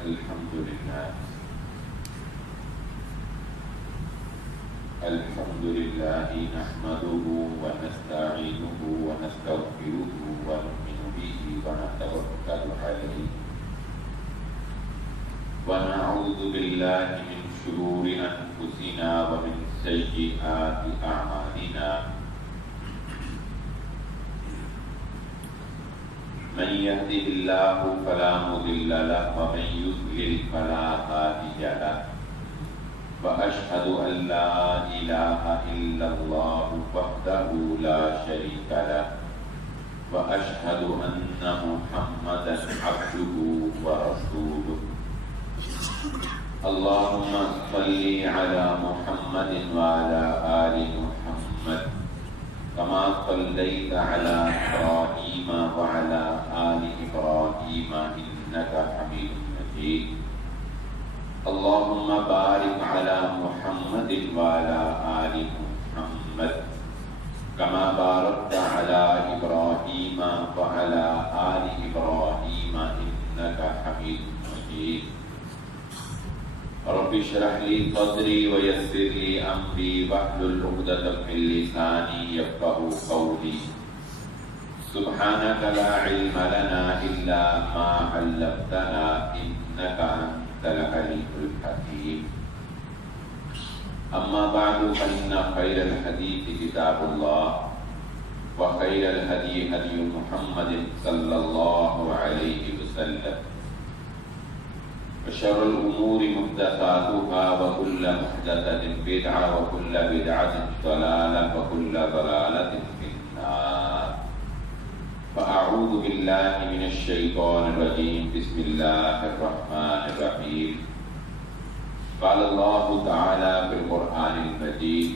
الحمد لله نحمده ونستعينه ونستغفره ونؤمن به ونتوكل عليه ونعوذ بالله من شرور أنفسنا ومن سيئات أعمالنا من يهده الله فلا مضل له ومن يضلل فلا هادي له وأشهد أن لا إله إلا الله وحده لا شريك له وأشهد أن محمدا عبده ورسوله اللهم صل على محمد وعلى آل محمد كما صليت على إبراهيم وعلى آل إبراهيم إنك حميد مجيد اللهم بارك على محمد وعلى آل محمد كما باركت على إبراهيم وعلى آل إبراهيم إنك حميد مجيد رب اشرح لي صدري ويسر لي أمري واحلل عقدة من لساني يفقهوا قولي سبحانك لا علم لنا إلا ما علمتنا إنك أنت العليم الحكيم أما بعد فإن خير الحديث كتاب الله وخير الهدي هدي محمد صلى الله عليه وسلم وشر الأمور محدثاتها وكل محدثة بدعة وكل بدعة ضلالة وكل ضلالة في النار فأعوذ بالله من الشيطان الرجيم بسم الله الرحمن الرحيم قال الله تعالى في القرآن المجيد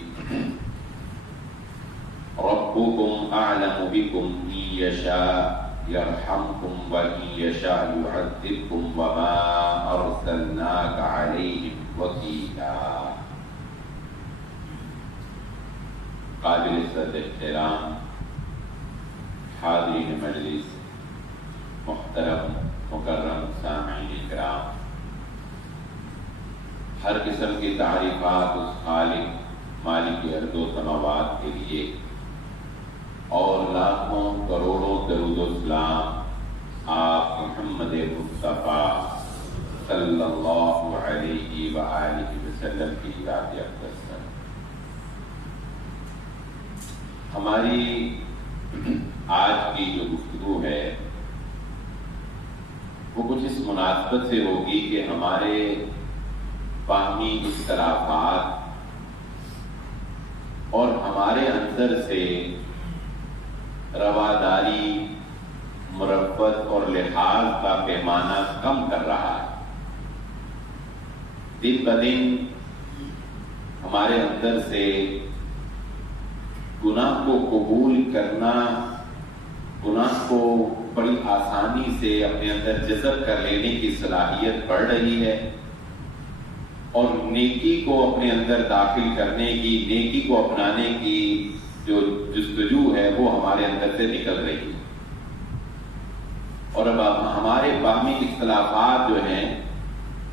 ربكم أعلم بكم إن يشاء يرحمكم وإن يشاء يعذبكم وما أرسلناك عليهم وكيلا قابل صدر احترام حاضرین مجلس محترم مکرم سامعین کرام، ہر قسم کی تعریفات اس خالق مالک ارض و سماوات کے لیے اور لاکھوں کروڑوں درود و سلام آپ محمد مصطفیٰ صلی اللہ علیہ وآلہ وسلم کی ذات اقدس پر۔ ہماری آج کی جو گفتگو ہے وہ کچھ اس مناسبت سے ہوگی کہ ہمارے باہمی اختلافات اور ہمارے اندر سے رواداری، مربت اور لحاظ کا پیمانہ کم کر رہا ہے۔ دن بدن ہمارے اندر سے گناہ کو قبول کرنا، گناہ کو بڑی آسانی سے اپنے اندر جذب کر لینے کی صلاحیت بڑھ رہی ہے، اور نیکی کو اپنے اندر داخل کرنے کی، نیکی کو اپنانے کی جو جستجو ہے وہ ہمارے اندر سے نکل رہی ہے، اور اب ہمارے باہمی اختلافات جو ہیں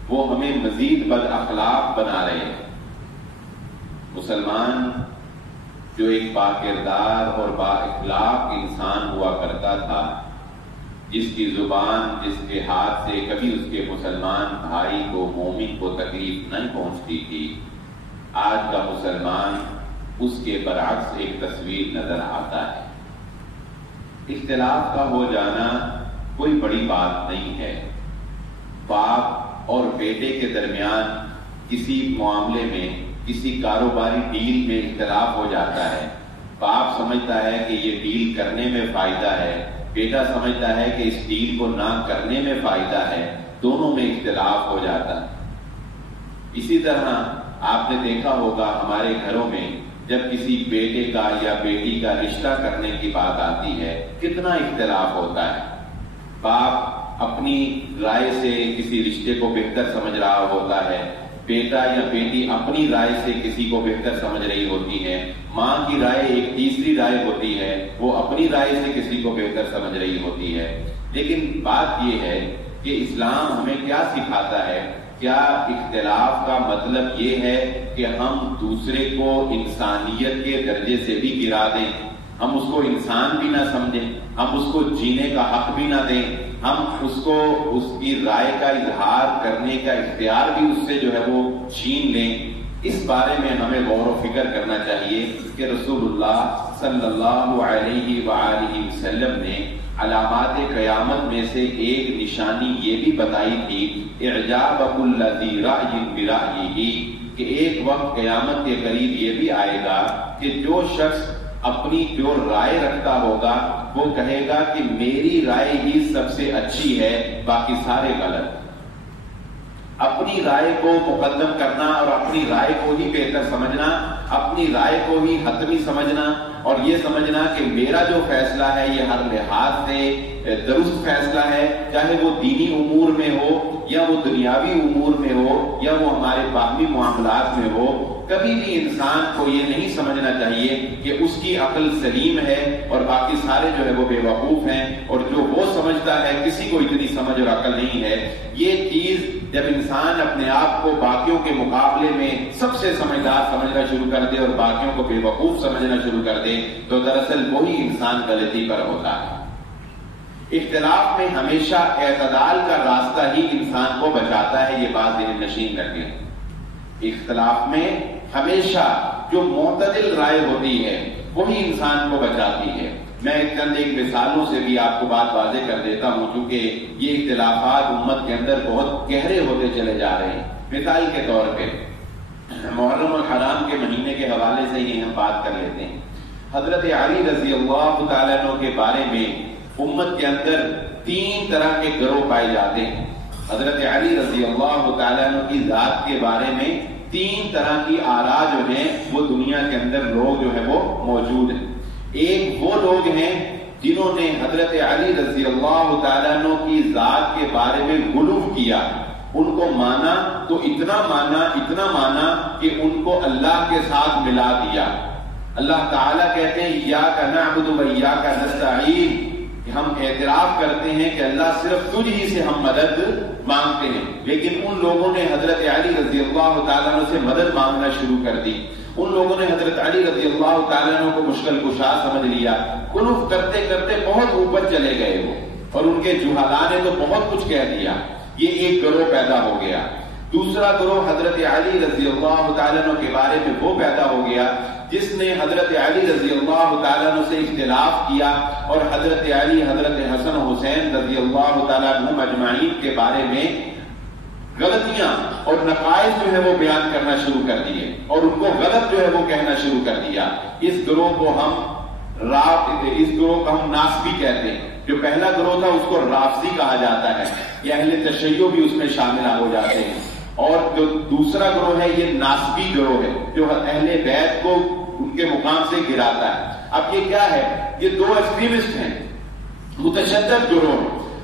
وہ ہمیں مزید بد اخلاق بنا رہے ہیں۔ مسلمان جو ایک باکردار اور با اخلاق انسان ہوا کرتا تھا، جس کی زبان، جس کے ہاتھ سے کبھی اس کے مسلمان بھائی کو، مومن کو تکلیف نہیں پہنچتی تھی، آج کا مسلمان اس کے برعکس ایک تصویر نظر آتا ہے۔ اختلاف کا ہو جانا کوئی بڑی بات نہیں ہے۔ باپ اور بیٹے کے درمیان کسی معاملے میں، کسی کاروباری ڈیل میں اختلاف ہو جاتا ہے، باپ سمجھتا ہے کہ یہ ڈیل کرنے میں فائدہ ہے، بیٹا سمجھتا ہے کہ اس ڈیل کو نہ کرنے میں فائدہ ہے، دونوں میں اختلاف ہو جاتا ہے۔ اسی طرح آپ نے دیکھا ہوگا ہمارے گھروں میں جب کسی بیٹے کا یا بیٹی کا رشتہ کرنے کی بات آتی ہے کتنا اختلاف ہوتا ہے۔ باپ اپنی رائے سے کسی رشتے کو بہتر سمجھ رہا ہوتا ہے، بیٹا یا بیٹی اپنی رائے سے کسی کو بہتر سمجھ رہی ہوتی ہے، ماں کی رائے ایک تیسری رائے ہوتی ہے، وہ اپنی رائے سے کسی کو بہتر سمجھ رہی ہوتی ہے۔ لیکن بات یہ ہے کہ اسلام ہمیں کیا سکھاتا ہے. کیا اختلاف کا مطلب یہ ہے کہ ہم دوسرے کو انسانیت کے درجے سے بھی گرا دیں, ہم اس کو انسان بھی نہ سمجھیں, ہم اس کو جینے کا حق بھی نہ دیں, ہم اس کو اس کی رائے کا اظہار کرنے کا اختیار بھی اس سے جو ہے وہ چھین لیں؟ اس بارے میں ہمیں غور و فکر کرنا چاہیے کہ رسول اللہ صلی اللہ علیہ وآلہ وسلم نے علامات قیامت میں سے ایک نشانی یہ بھی بتائی تھی اعجاب کل ذی رأی برأیہ, کہ ایک وقت قیامت کے قریب یہ بھی آئے گا کہ جو شخص اپنی جو رائے رکھتا ہوگا وہ کہے گا کہ میری رائے ہی سب سے اچھی ہے, باقی سارے غلط. اپنی رائے کو مقدم کرنا اور اپنی رائے کو ہی بہتر سمجھنا, اپنی رائے کو ہی حتمی سمجھنا, اور یہ سمجھنا کہ میرا جو فیصلہ ہے یہ ہر لحاظ سے درست فیصلہ ہے, چاہے وہ دینی امور میں ہو یا وہ دنیاوی امور میں ہو یا وہ ہمارے باہمی معاملات میں ہو. کبھی بھی انسان کو یہ نہیں سمجھنا چاہیے کہ اس کی عقل سلیم ہے اور باقی سارے جو ہے وہ بے وقوف ہیں, اور جو وہ سمجھتا ہے کسی کو اتنی سمجھ اور عقل نہیں ہے. یہ چیز جب انسان اپنے آپ کو باقیوں کے مقابلے میں سب سے سمجھدار سمجھنا شروع کر دے اور باقیوں کو بے وقوف سمجھنا شروع کر دے تو دراصل وہی انسان غلطی پر ہوتا ہے. اختلاف میں ہمیشہ اعتدال کا راستہ ہی انسان کو بچاتا ہے, یہ بات دل نشین رکھیں. اختلاف میں ہمیشہ جو معتدل رائے ہوتی ہے وہی انسان کو بچاتی ہے. میں چند ایک مثالوں سے بھی آپ کو بات واضح کر دیتا ہوں, چونکہ یہ اختلافات امت کے اندر بہت گہرے ہوتے چلے جا رہے ہیں. مثال کے طور پہ محرم الحرام کے مہینے کے حوالے سے ہی ہم بات کر لیتے ہیں. حضرت علی رضی اللہ تعالیٰ عنہ کے بارے میں امت کے اندر 3 طرح کے گروہ پائے جاتے ہیں. حضرت علی رضی اللہ تعالیٰ عنہ کی ذات کے بارے میں 3 طرح کی آراء جو ہیں وہ دنیا کے اندر لوگ جو ہے وہ موجود ہیں. ایک وہ لوگ ہیں جنہوں نے حضرت علی رضی اللہ تعالیٰ عنہ کی ذات کے بارے میں غلو کیا, ان کو مانا تو اتنا مانا کہ ان کو اللہ کے ساتھ ملا دیا. اللہ تعالیٰ کہتے ہیں ایاک نعبد و ایاک نستعین, ہم اعتراف کرتے ہیں کہ اللہ صرف تجھ ہی سے ہم مدد مانگتے ہیں. لیکن ان لوگوں نے حضرت علی رضی اللہ تعالیٰ عنہ سے مدد مانگنا شروع کر دی. ان لوگوں نے حضرت علی رضی اللہ تعالیٰ عنہ کو مشکل کشا سمجھ لیا. قلوب کرتے کرتے بہت اوپر چلے گئے وہ, اور ان کے جہلاء نے تو بہت کچھ کہہ دیا. یہ ایک گروہ پیدا ہو گیا. دوسرا گروہ حضرت علی رضی اللہ تعالیٰ عنہ کے بارے میں وہ پیدا ہو گیا جس نے حضرت علی رضی اللہ تعالیٰ عنہ سے اختلاف کیا اور حضرت علی, حضرت حسن حسین رضی اللہ تعالیٰ عنہ اجمعین کے بارے میں غلطیاں اور نقائص جو ہے وہ بیان کرنا شروع کر دیے اور ان کو غلط جو ہے وہ کہنا شروع کر دیا. اس گروہ کو ہم ناسبی کہتے ہیں. جو پہلا گروہ تھا اس کو رافضی کہا جاتا ہے, یہ اہل تشیع بھی اس میں شامل ہو جاتے ہیں. اور جو دوسرا گروہ ہے یہ ناسبی گروہ ہے جو اہل بیت کو ان کے مقام سے گراتا ہے. اب یہ کیا ہے؟ یہ 2 ایکسٹریمسٹ ہیں, متشدد گروہ.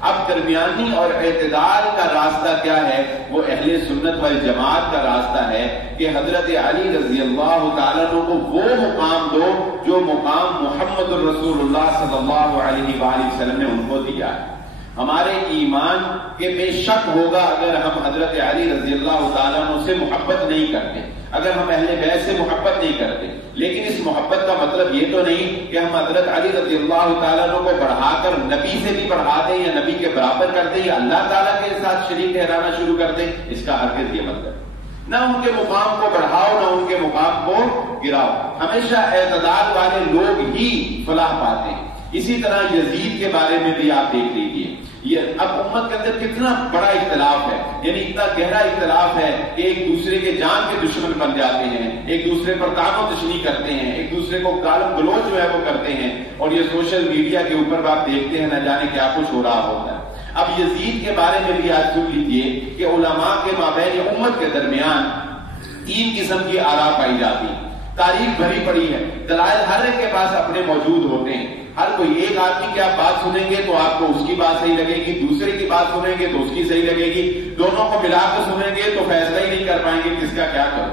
اب درمیانی اور اعتدال کا راستہ کیا ہے؟ وہ اہل سنت والجماعت کا راستہ ہے کہ حضرت علی رضی اللہ تعالیٰ عنہ کو وہ مقام دو جو مقام محمد الرسول اللہ صلی اللہ علیہ وآلہ وسلم نے ان کو دیا ہے. ہمارے ایمان کے میں شک ہوگا اگر ہم حضرت علی رضی اللہ تعالیٰ عنہ سے محبت نہیں کرتے, اگر ہم اہل بیت سے محبت نہیں کرتے. لیکن اس محبت کا مطلب یہ تو نہیں کہ ہم حضرت علی رضی اللہ تعالیٰ عنہ کو بڑھا کر نبی سے بھی بڑھا دیں یا نبی کے برابر کر دیں یا اللہ تعالیٰ کے ساتھ شریک ٹھہرانا شروع کر دیں. اس کا ہرگز یہ مطلب نہ ان کے مقام کو بڑھاؤ نہ ان کے مقام کو گراؤ. ہمیشہ اعتدال والے لوگ ہی فلاح پاتے ہیں. اسی طرح یزید کے بارے میں بھی آپ دیکھ لیجیے. یہ اب امت کے اندر کتنا بڑا اختلاف ہے, یعنی اتنا گہرا اختلاف ہے کہ ایک دوسرے کے جان کے دشمن بن جاتے ہیں, ایک دوسرے پر طعن و تشنیع کرتے ہیں, ایک دوسرے کو گالم گلوچ جو ہے وہ کرتے ہیں. اور یہ سوشل میڈیا کے اوپر آپ دیکھتے ہیں نہ جانے کیا کچھ ہو رہا ہوتا ہے. اب یزید کے بارے میں بھی آج سن لیجیے کہ علماء کے مابین امت کے درمیان 3 قسم کی آراء پائی جاتی ہیں. تاریخ بھری پڑی ہے, دلائل ہر ایک کے پاس اپنے موجود ہوتے ہیں. ہر کوئی ایک آدمی کی آپ بات سنیں گے تو آپ کو اس کی بات صحیح لگے گی, دوسرے کی بات سنیں گے تو اس کی صحیح لگے گی, دونوں کو ملا کر سنیں گے تو فیصلہ ہی نہیں کر پائیں گے کس کا کیا کرو,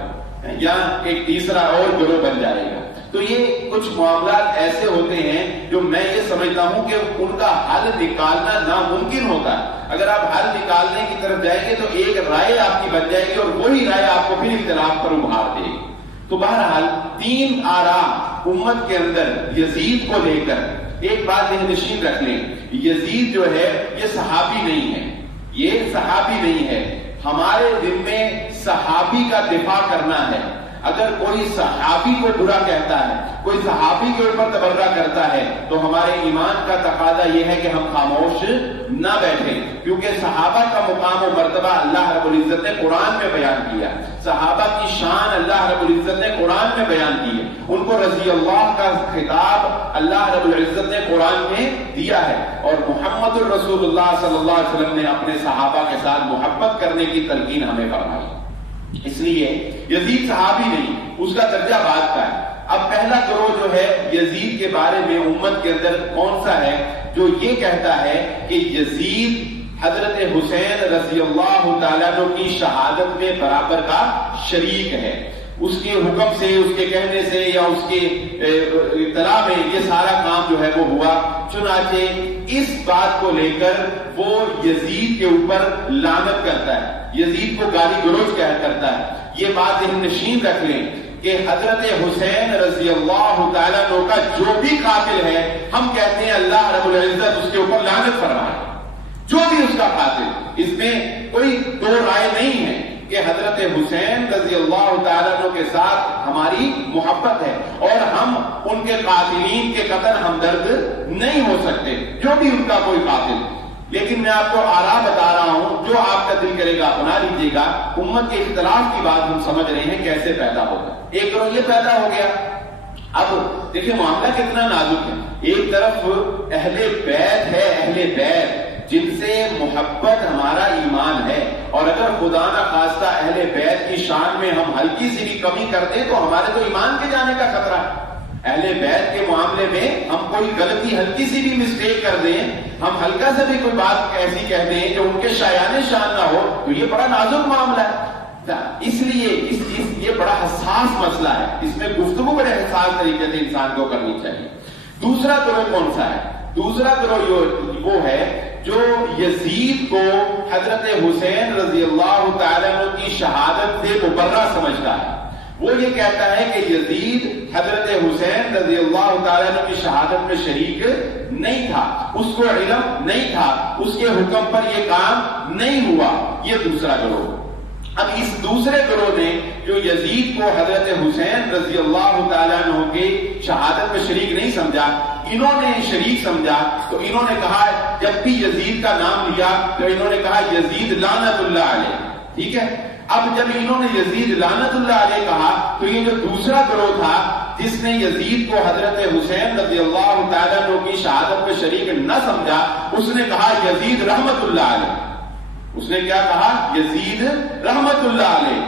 یا ایک تیسرا اور گروہ بن جائے گا. تو یہ کچھ معاملات ایسے ہوتے ہیں جو میں یہ سمجھتا ہوں کہ ان کا حل نکالنا ناممکن ہوتا ہے. اگر آپ حل نکالنے کی طرف جائیں گے تو ایک رائے آپ کی بن جائے گی اور وہی رائے آپ کو پھر اختلاف پر ابھار دے گی. تو بہرحال 3 آراء امت کے اندر یزید کو لے کر ایک بات ذہن نشین رکھ لیں، یزید جو ہے یہ صحابی نہیں ہے، یہ صحابی نہیں ہے. ہمارے دل میں صحابی کا دفاع کرنا ہے. اگر کوئی صحابی کو برا کہتا ہے، کوئی صحابی کے اوپر تبرہ کرتا ہے، تو ہمارے ایمان کا تقاضا یہ ہے کہ ہم خاموش نہ بیٹھیں، کیونکہ صحابہ کا مقام و مرتبہ اللہ رب العزت نے قرآن میں بیان کیا. صحابہ کی شان اللہ رب العزت نے قرآن میں بیان کی ہے. ان کو رضی اللہ کا خطاب اللہ رب العزت نے قرآن میں دیا ہے، اور محمد الرسول اللہ صلی اللہ علیہ وسلم نے اپنے صحابہ کے ساتھ محبت کرنے کی تلقین ہمیں فرمائی. اس لیے یزید صحابی نہیں، اس کا درجہ بعد کا ہے. اب پہلا گروہ جو ہے یزید کے بارے میں امت کے اندر کون سا ہے جو یہ کہتا ہے کہ یزید حضرت حسین رضی اللہ تعالیٰ عنہ کی شہادت میں برابر کا شریک ہے. اس کے حکم سے، اس کے کہنے سے یا اس کے اطلاع میں یہ سارا کام جو ہے وہ ہوا. چنانچہ اس بات کو لے کر وہ یزید کے اوپر لعنت کرتا ہے، یزید کو گالی گلوچ کرتا ہے. یہ بات ذہن نشین رکھ لیں کہ حضرت حسین رضی اللہ تعالیٰ عنہ کا جو بھی قاتل ہے، ہم کہتے ہیں اللہ رب العزت اس کے اوپر لعنت فرمائے. جو بھی اس کا قاتل، اس میں کوئی دو رائے نہیں ہے کہ حضرت حسین رضی اللہ تعالیٰ عنہ کے ساتھ ہماری محبت ہے اور ہم ان کے قاتلین کے قتل ہمدرد نہیں ہو سکتے، جو بھی ان کا کوئی قاتل. لیکن میں آپ کو آراء بتا رہا ہوں، جو آپ کا دل کرے گا اپنا لیجیے گا. امت کے اختلاف کی بات ہم سمجھ رہے ہیں کیسے پیدا ہوگا. ایک گروہ یہ پیدا ہو گیا. اب دیکھیں معاملہ کتنا نازک ہے. ایک طرف اہل بیت ہے، اہل بیت جن سے محبت ہمارا ایمان ہے، اور اگر خدا نہ خواستہ اہل بیت کی شان میں ہم ہلکی سی بھی کمی کر دیں تو ہمارے تو ایمان کے جانے کا خطرہ ہے. اہل بیت کے معاملے میں ہم کوئی غلطی، ہلکی سی بھی مسٹیک کر دیں، ہم ہلکا سے بھی کوئی بات ایسی کہہ دیں جو ان کے شایان شان نہ ہو، تو یہ بڑا نازک معاملہ ہے. اس لیے یہ بڑا حساس مسئلہ ہے. اس میں گفتگو بڑے حساس طریقے سے انسان کو کرنی چاہیے. دوسرا گروہ کون سا ہے؟ دوسرا گروہ وہ ہے جو یزید کو حضرت حسین رضی اللہ تعالیٰ عنہ کی شہادت سے مبرہ سمجھتا ہے. وہ یہ کہتا ہے کہ یزید حضرت حسین رضی اللہ تعالیٰ عنہ کی شہادت میں شریک نہیں تھا، اس کو علم نہیں تھا، اس کے حکم پر یہ کام نہیں ہوا. یہ دوسرا گروہ. اب اس دوسرے گروہ نے جو یزید کو حضرت حسین رضی اللہ تعالیٰ عنہ کی شہادت میں شریک نہیں سمجھا، انہوں نے شریک سمجھا. تو انہوں نے کہا، جب بھی یزید کا نام لیا تو انہوں نے کہا یزید لعنت اللہ علیہ. ٹھیک ہے. اب جب انہوں نے یزید لعنت اللہ علیہ کہا تو یہ جو دوسرا گروہ تھا جس نے یزید کو حضرت حسین رضی اللہ تعالیٰ عنہ کی شہادت میں شریک نہ سمجھا، اس نے کہا یزید رحمت اللہ علیہ. اس نے کیا کہا؟ یزید رحمت اللہ علیہ.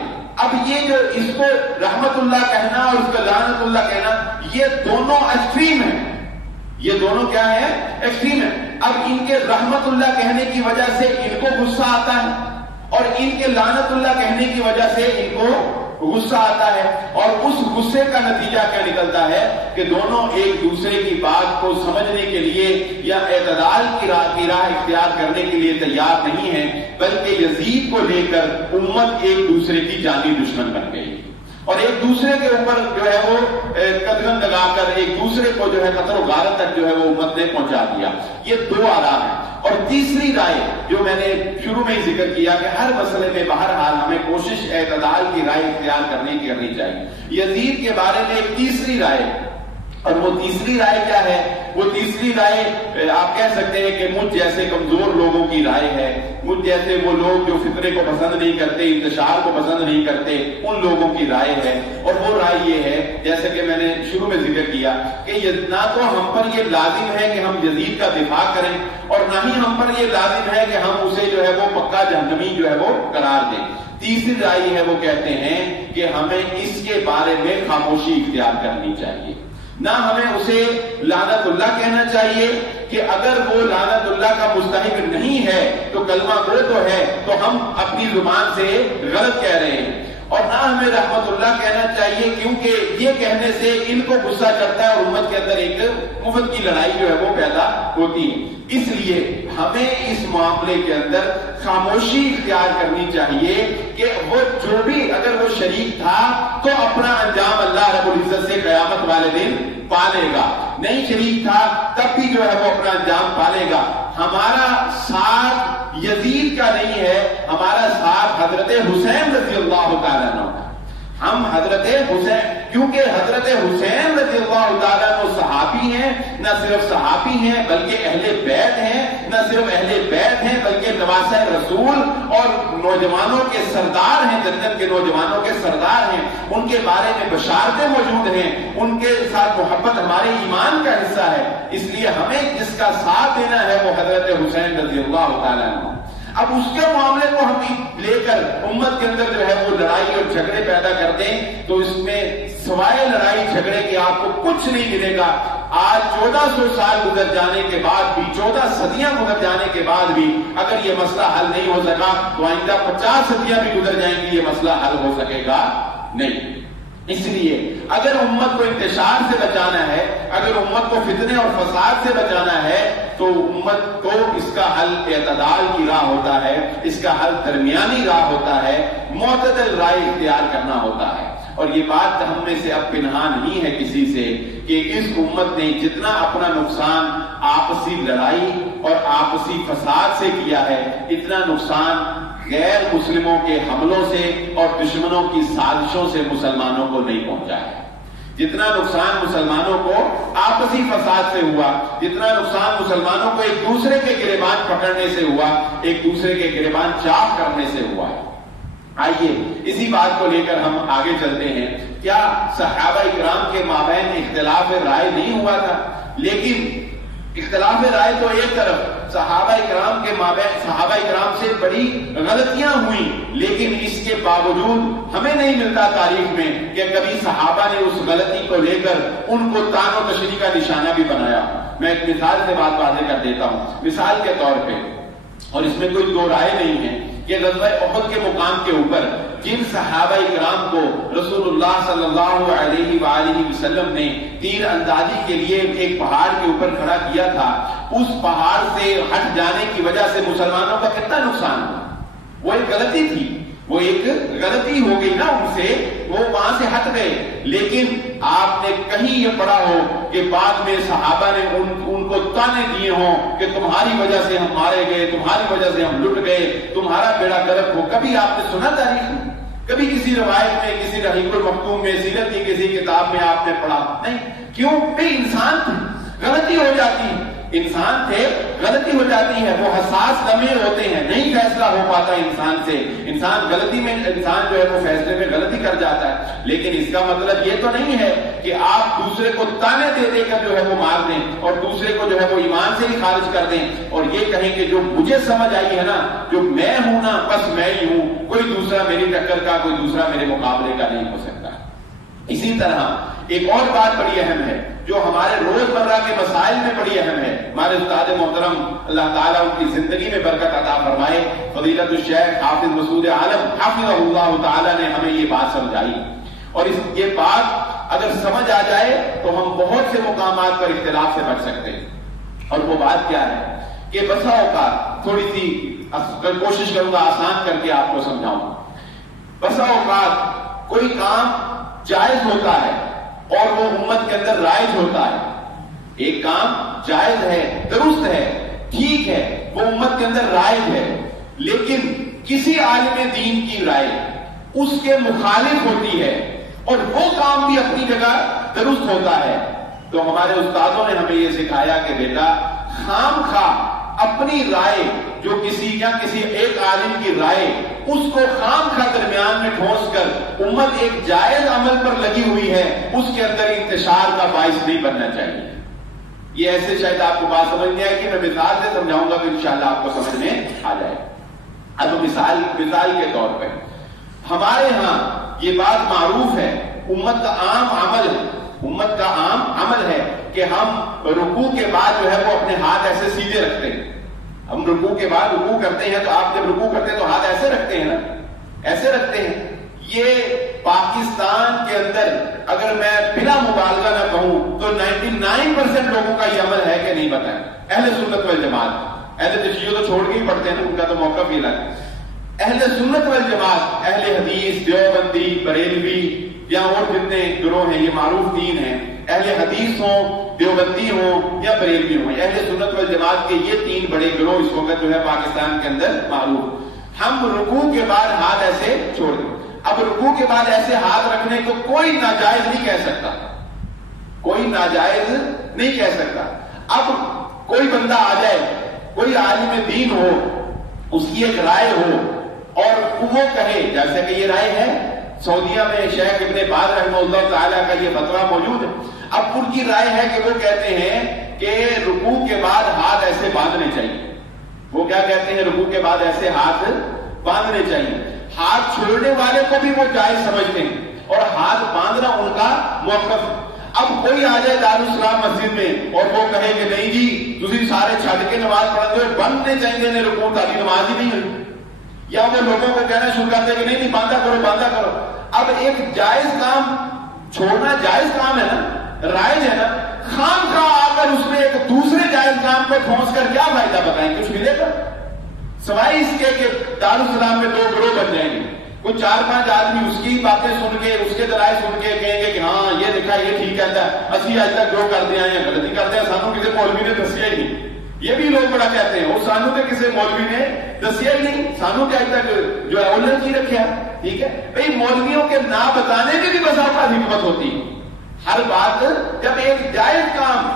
اب یہ جو اس کو رحمت اللہ کہنا اور اس کو لعنت اللہ کہنا، یہ دونوں ایکسٹریم ہیں. یہ دونوں کیا ہے؟ ایکسٹریم ہے. اب ان کے رحمت اللہ کہنے کی وجہ سے ان کو غصہ آتا ہے اور ان کے لعنت اللہ کہنے کی وجہ سے ان کو غصہ آتا ہے. اور اس غصے کا نتیجہ کیا نکلتا ہے کہ دونوں ایک دوسرے کی بات کو سمجھنے کے لیے یا اعتدال کی راہ اختیار کرنے کے لیے تیار نہیں ہیں، بلکہ یزید کو لے کر امت ایک دوسرے کی جانی دشمن بن گئی اور ایک دوسرے کے اوپر جو ہے وہ قدغن لگا کر ایک دوسرے کو جو ہے قتل و غارت تک جو ہے وہ امت نے پہنچا دیا. یہ دو آراء ہیں. اور تیسری رائے جو میں نے شروع میں ہی ذکر کیا کہ ہر مسئلے میں بہرحال ہمیں کوشش اعتدال کی رائے اختیار کرنے کی کرنی چاہیے. یزید کے بارے میں ایک تیسری رائے، اور وہ تیسری رائے کیا ہے؟ وہ تیسری رائے آپ کہہ سکتے ہیں کہ مجھ جیسے کمزور لوگوں کی رائے ہے. مجھ جیسے وہ لوگ جو فطرے کو پسند نہیں کرتے، انتشار کو پسند نہیں کرتے، ان لوگوں کی رائے ہے. اور وہ رائے یہ ہے، جیسے کہ میں نے شروع میں ذکر کیا، کہ نہ تو ہم پر یہ لازم ہے کہ ہم یزید کا دفاع کریں اور نہ ہی ہم پر یہ لازم ہے کہ ہم اسے جو ہے وہ پکا جہنمی جو ہے وہ قرار دیں. تیسری رائے ہے، وہ کہتے ہیں کہ ہمیں اس کے بارے میں خاموشی اختیار کرنی چاہیے. نہ ہمیں اسے لعنت اللہ کہنا چاہیے کہ اگر وہ لعنت اللہ کا مستحق نہیں ہے تو کلمہ گو تو ہے، تو ہم اپنی زبان سے غلط کہہ رہے ہیں. اور نہ ہمیں رحمت اللہ کہنا چاہیے، کیونکہ یہ کہنے سے ان کو غصہ چڑھتا ہے اور امت کے اندر ایک مفت کی لڑائی جو ہے وہ پیدا ہوتی ہے۔ اس لیے ہمیں اس معاملے کے اندر خاموشی اختیار کرنی چاہیے کہ وہ جو بھی اگر وہ شریک تھا تو اپنا انجام اللہ رب العزت سے قیامت والے دن پالے گا، نہیں شریک تھا تب بھی جو ہے وہ اپنا انجام پالے گا۔ ہمارا ساتھ یزید کا نہیں ہے، ہمارا ساتھ حضرت حسین رضی اللہ تعالیٰ عنہ کا۔ ہم حضرت حسین، کیونکہ حضرت حسین رضی اللہ تعالیٰ عنہ صحابی ہیں، نہ صرف صحابی ہیں بلکہ اہل بیت ہیں، نہ صرف اہل بیت ہیں بلکہ نواسہ رسول اور نوجوانوں کے سردار ہیں، جنت کے نوجوانوں کے سردار ہیں، ان کے بارے میں بشارتیں موجود ہیں، ان کے ساتھ محبت ہمارے ایمان کا حصہ ہے۔ اس لیے ہمیں جس کا ساتھ دینا ہے وہ حضرت حسین رضی اللہ تعالیٰ عنہ۔ اب اس کے معاملے کو ہم لے کر امت کے اندر جو ہے وہ لڑائی اور جھگڑے پیدا کر دیں تو اس میں سوائے لڑائی جھگڑے کے آپ کو کچھ نہیں ملے گا۔ آج 1400 سال گزر جانے کے بعد بھی، 14 صدیاں گزر جانے کے بعد بھی اگر یہ مسئلہ حل نہیں ہو سکا تو آئندہ 50 صدیاں بھی گزر جائیں گی، یہ مسئلہ حل ہو سکے گا نہیں۔ اس لیے اگر امت کو انتشار سے بچانا ہے، اگر امت کو فتنے اور فساد سے بچانا ہے تو امت کو اس کا حل اعتدال کی راہ ہوتا ہے، اس کا حل درمیانی راہ ہوتا ہے، معتدل رائے اختیار کرنا ہوتا ہے۔ اور یہ بات ہم میں سے اب پنہان نہیں ہے کسی سے کہ اس امت نے جتنا اپنا نقصان آپسی لڑائی اور آپسی فساد سے کیا ہے، اتنا نقصان غیر مسلموں کے حملوں سے اور دشمنوں کی سازشوں سے مسلمانوں کو نہیں پہنچا ہے۔ جتنا نقصان مسلمانوں کو آپسی فساد سے ہوا، جتنا نقصان مسلمانوں کو ایک دوسرے کے گریبان پکڑنے سے ہوا، ایک دوسرے کے گریبان چاک کرنے سے ہوا ہے۔ آئیے اسی بات کو لے کر ہم آگے چلتے ہیں۔ کیا صحابہ اکرام کے مابین اختلاف رائے نہیں ہوا تھا؟ لیکن اختلاف رائے تو ایک طرف، صحابہ اکرام کے مابین صحابہ اکرام سے بڑی غلطیاں ہوئیں، لیکن اس کے باوجود ہمیں نہیں ملتا تاریخ میں کہ کبھی صحابہ نے اس غلطی کو لے کر ان کو تان و تشنیع کا نشانہ بھی بنایا۔ میں ایک مثال سے بات واضح کر دیتا ہوں۔ مثال کے طور پہ، اور اس میں کوئی دو رائے نہیں ہے کہ غزوہ احد کے مقام کے اوپر جن صحابہ اکرام کو رسول اللہ صلی اللہ علیہ وآلہ وسلم نے تیر اندازی کے لیے ایک پہاڑ کے اوپر کھڑا کیا تھا، اس پہاڑ سے ہٹ جانے کی وجہ سے مسلمانوں کا کتنا نقصان ہوا؟ وہ ایک غلطی تھی، وہ ایک غلطی ہو گئی نا ان سے، وہ وہاں سے ہٹ گئے۔ لیکن آپ نے کہیں یہ پڑھا ہو کہ بعد میں صحابہ نے ان کو تانے دیے ہوں کہ تمہاری وجہ سے ہم مارے گئے، تمہاری وجہ سے ہم لٹ گئے، تمہارا بیڑا غرق ہو؟ کبھی آپ نے سنا تاریخ میں؟ کبھی کسی روایت میں، کسی رحیق المختوم میں، سیرت کی کسی کتاب میں آپ نے پڑھا نہیں؟ کیوں؟ بے انسان تھے، غلطی ہو جاتی ہے، انسان تھے، غلطی ہو جاتی ہے، وہ حساس لمحے ہوتے ہیں، نہیں فیصلہ ہو پاتا انسان سے، انسان غلطی میں، انسان جو ہے وہ فیصلے میں غلطی کر جاتا ہے۔ لیکن اس کا مطلب یہ تو نہیں ہے کہ آپ دوسرے کو تانے دے دے کر جو ہے وہ مار دیں اور دوسرے کو جو ہے وہ ایمان سے ہی خارج کر دیں اور یہ کہیں کہ جو مجھے سمجھ آئی ہے نا، جو میں ہوں نا، بس میں ہی ہوں، کوئی دوسرا میری ٹکر کا، کوئی دوسرا میرے مقابلے کا نہیں ہو سکتا۔ اسی طرح ایک اور بات بڑی اہم ہے جو ہمارے روزمرہ کے مسائل میں بڑی اہم ہے۔ ہمارے استاد محترم اللہ تعالیٰ ان کی زندگی میں برکت عطا فرمائے، فضیلت الشیخ حافظ مسعود عالم حافظہ اللہ تعالیٰ نے ہمیں یہ بات سمجھائی، اور یہ بات اگر سمجھ آ جائے تو ہم بہت سے مقامات پر اختلاف سے بچ سکتے ہیں۔ اور وہ بات کیا ہے کہ بسا اوقات، تھوڑی سی کوشش کروں گا آسان کر کے آپ کو سمجھاؤں، بسا اوقات کوئی کام جائز ہوتا ہے اور وہ امت کے اندر رائج ہوتا ہے، ایک کام جائز ہے، درست ہے، ٹھیک ہے، وہ امت کے اندر رائج ہے، لیکن کسی عالم دین کی رائے اس کے مخالف ہوتی ہے اور وہ کام بھی اپنی جگہ درست ہوتا ہے، تو ہمارے استادوں نے ہمیں یہ سکھایا کہ بیٹا خام خواہ اپنی رائے، جو کسی یا کسی ایک عالم کی رائے، اس کو خام خواہ درمیان میں ٹھونس کر امت ایک جائز عمل پر لگی ہوئی ہے، اس کے اندر انتشار کا باعث نہیں بننا چاہیے۔ یہ ایسے شاید آپ کو بات سمجھ نہیں آئے کہ میں مثال سے سمجھاؤں گا تو انشاءاللہ آپ کو سمجھ میں آ جائے۔ اب مثال کے طور پہ ہمارے ہاں یہ بات معروف ہے، امت کا عام عمل ہے، امت کا عام عمل ہے کہ ہم رکوع کے بعد جو ہے وہ اپنے ہاتھ ایسے سیدھے رکھتے ہیں۔ ہم رکوع کے بعد رکوع کرتے ہیں تو آپ جب رکوع کرتے ہیں تو ہاتھ ایسے رکھتے ہیں نا، ایسے رکھتے ہیں۔ یہ پاکستان کے اندر اگر میں بلا مبالغہ نہ کہوں تو 99% لوگوں کا یہ عمل ہے کہ نہیں بتائیں. اہل سنت والجماعت، اہل تشیع تو چھوڑ کے ہی پڑھتے ہیں، ان کا تو موقف ہی الگ ہے. اہل سنت والجماعت، اہل حدیث، دیوبندی، بریلوی یا اور جتنے گروہ ہیں، یہ معروف دین ہیں، اہل حدیث ہوں، دیوبندی ہوں یا بریلوی ہوں، اہل سنت والجماعت کے یہ تین بڑے گروہ اس وقت جو ہے پاکستان کے اندر معروف. ہم رکوع کے بعد ہاتھ ایسے چھوڑ دیں. اب رکوع کے بعد ایسے ہاتھ رکھنے کو کوئی ناجائز نہیں کہہ سکتا، کوئی ناجائز نہیں کہہ سکتا. اب کوئی بندہ آ جائے، کوئی عالم دین ہو، اس کی ایک رائے ہو اور وہ کہے، جیسے کہ یہ رائے ہے سعودیہ میں شیخ ابن باز رحمہ اللہ تعالیٰ کا یہ فتویٰ موجود ہے. اب ان کی رائے ہے کہ وہ کہتے ہیں کہ رکوع کے بعد ہاتھ ایسے باندھنے چاہیے. وہ کیا کہتے ہیں؟ رکوع کے بعد ایسے ہاتھ باندھنے چاہیے. ہاتھ چھوڑنے والے کو بھی وہ جائز سمجھتے ہیں اور ہاتھ باندھنا ان کا موقف. اب کوئی آ جائے دارالاسلام مسجد میں اور وہ کہے کہ نہیں جی تسی سارے چھڈ کے نماز پڑھتے ہو، بندنے چاہیے نے رکوع، تاکہ نماز ہی نہیں ہوئی. یا وہ لوگوں کو کہنا شروع کرتے کہ نہیں باندھا کرو باندھا کرو. اب ایک جائز کام چھوڑنا جائز کام ہے نا، رائج ہے نا، خام خواہ آ کر اس میں ایک دوسرے جائز کام کو پھونس کر کیا فائدہ بتائیں؟ کچھ ملے گا سوائے اس کے کہ دارالسلام میں دو گروہ بن جائیں گے. کچھ 4-5 آدمی اس کی باتیں سن کے، اس کے دلائل سن کے کہیں گے کہ ہاں یہ دیکھا یہ ٹھیک کہتا ہے، اسی آج تک گروہ کرتے آئے ہیں، غلطی کرتے ہیں، سانو کسی مولوی نے دسیا ہی نہیں. یہ بھی لوگ بڑا کہتے ہیں وہ سانو تو کسی مولوی نے دسیا ہی نہیں، سانو کیا آج تک جو ہے الجھ ہی رکھا. ٹھیک ہے بھائی، مولویوں کے نہ بتانے میں بھی بس اوقات حکمت ہوتی ہے. ہر بات جب ایک جائز کام،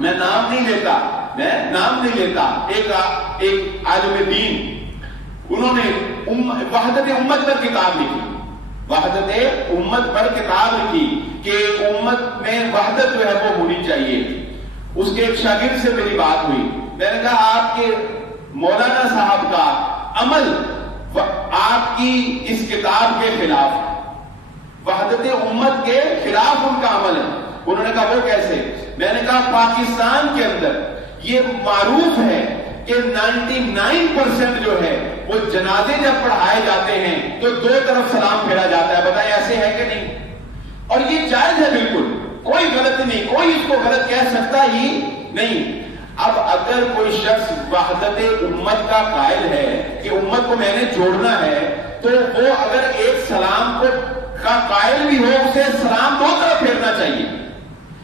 میں نام نہیں لیتا، ایک عالم دین انہوں نے وحدت امت پر کتاب لکھی، وحدت امت پر کتاب لکھی کہ امت میں وحدت جو ہے وہ ہونی چاہیے. اس کے ایک شاگرد سے میری بات ہوئی، میں نے کہا آپ کے مولانا صاحب کا عمل آپ کی اس کتاب کے خلاف، وحدت امت کے خلاف ان کا عمل ہے. انہوں نے کہا وہ کیسے؟ میں نے کہا پاکستان کے اندر یہ معروف ہے کہ 99% جو ہے وہ جنازے جب پڑھائے جاتے ہیں تو دو طرف سلام پھیرا جاتا ہے. بتائیں ایسے ہے کہ نہیں؟ اور یہ جائز ہے، بالکل کوئی غلط نہیں، کوئی اس کو غلط کہہ سکتا ہی نہیں. اب اگر کوئی شخص وحدت امت کا قائل ہے کہ امت کو میں نے جوڑنا ہے، تو وہ اگر ایک سلام کو کا قائل بھی ہو، اسے سلام دو طرف پھیرنا چاہیے.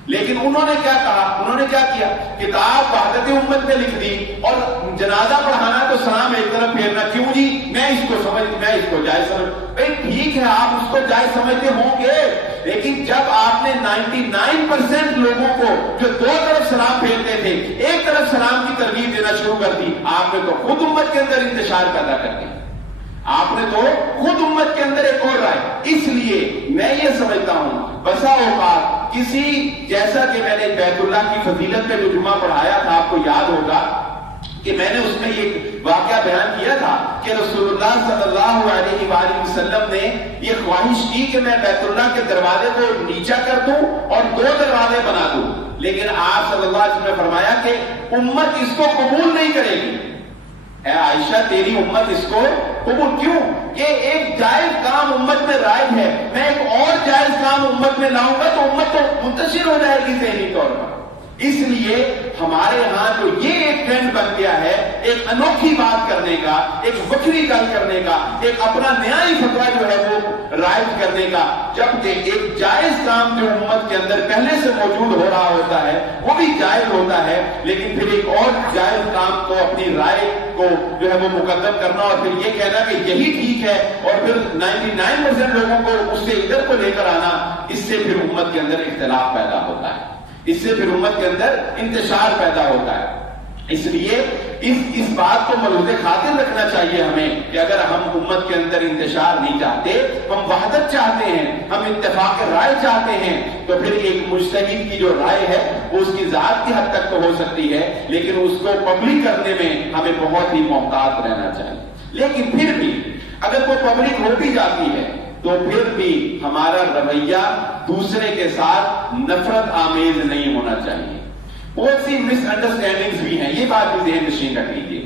لیکن انہوں نے کیا کہا؟ انہوں نے کیا کیا؟ کتاب وحدت امت میں لکھ دی اور جنازہ پڑھانا تو سلام ایک طرف پھیرنا. کیوں جی؟ میں اس کو جائز سمجھ. بھائی ٹھیک ہے، آپ اس کو جائز سمجھتے ہوں گے، لیکن جب آپ نے 99% لوگوں کو جو دو طرف سلام پھیرتے تھے ایک طرف سلام کی ترغیب دینا شروع کر دی، آپ نے تو خود امت کے اندر انتشار پیدا کر دیا. آپ نے تو خود امت کے اندر ایک اور رائے. اس لیے میں یہ سمجھتا ہوں بسا اوقات کسی، جیسا کہ میں نے بیت اللہ کی فضیلت پہ جو جمعہ پڑھایا تھا، آپ کو یاد ہوگا کہ میں نے اس میں یہ واقعہ بیان کیا تھا کہ رسول اللہ صلی اللہ علیہ وآلہ وسلم نے یہ خواہش کی کہ میں بیت اللہ کے دروازے کو نیچا کر دوں اور 2 دروازے بنا دوں، لیکن آپ صلی اللہ علیہ وسلم نے فرمایا کہ امت اس کو قبول نہیں کرے گی. اے عائشہ تیری امت اس کو قبول کیوں؟ یہ ایک جائز کام امت میں رائج ہے، میں ایک اور جائز کام امت میں لاؤں گا تو امت تو منتشر ہو جائے گی ذہنی طور پر. اس لیے ہمارے ہاں جو یہ ایک ٹرینڈ بن گیا ہے ایک انوکھی بات کرنے کا، ایک وکری گل کرنے کا، ایک اپنا نیا ہی فتویٰ جو ہے وہ رائج کرنے کا، جبکہ ایک جائز کام جو امت کے اندر پہلے سے موجود ہو رہا ہوتا ہے وہ بھی جائز ہوتا ہے، لیکن پھر ایک اور جائز کام کو اپنی رائے کو جو ہے وہ مقدم کرنا اور پھر یہ کہنا کہ یہی ٹھیک ہے اور پھر 99% لوگوں کو اس سے ادھر کو لے کر آنا، اس سے پھر امت کے اندر اختلاف پیدا ہوتا ہے، اس سے پھر امت کے اندر انتشار پیدا ہوتا ہے. اس لیے اس بات کو ملحوظ خاطر رکھنا چاہیے ہمیں کہ اگر ہم امت کے اندر انتشار نہیں چاہتے، ہم وحدت چاہتے ہیں، ہم اتفاق رائے چاہتے ہیں، تو پھر ایک مجتہد کی جو رائے ہے وہ اس کی ذات کی حد تک تو ہو سکتی ہے، لیکن اس کو پبلک کرنے میں ہمیں بہت ہی محتاط رہنا چاہیے. لیکن پھر بھی اگر کوئی پبلک ہو بھی جاتی ہے تو پھر بھی ہمارا رویہ دوسرے کے ساتھ نفرت آمیز نہیں ہونا چاہیے. بہت سی مس انڈرسٹینڈنگز بھی ہیں، یہ بات بھی ذہن نشین رکھ لیجیے.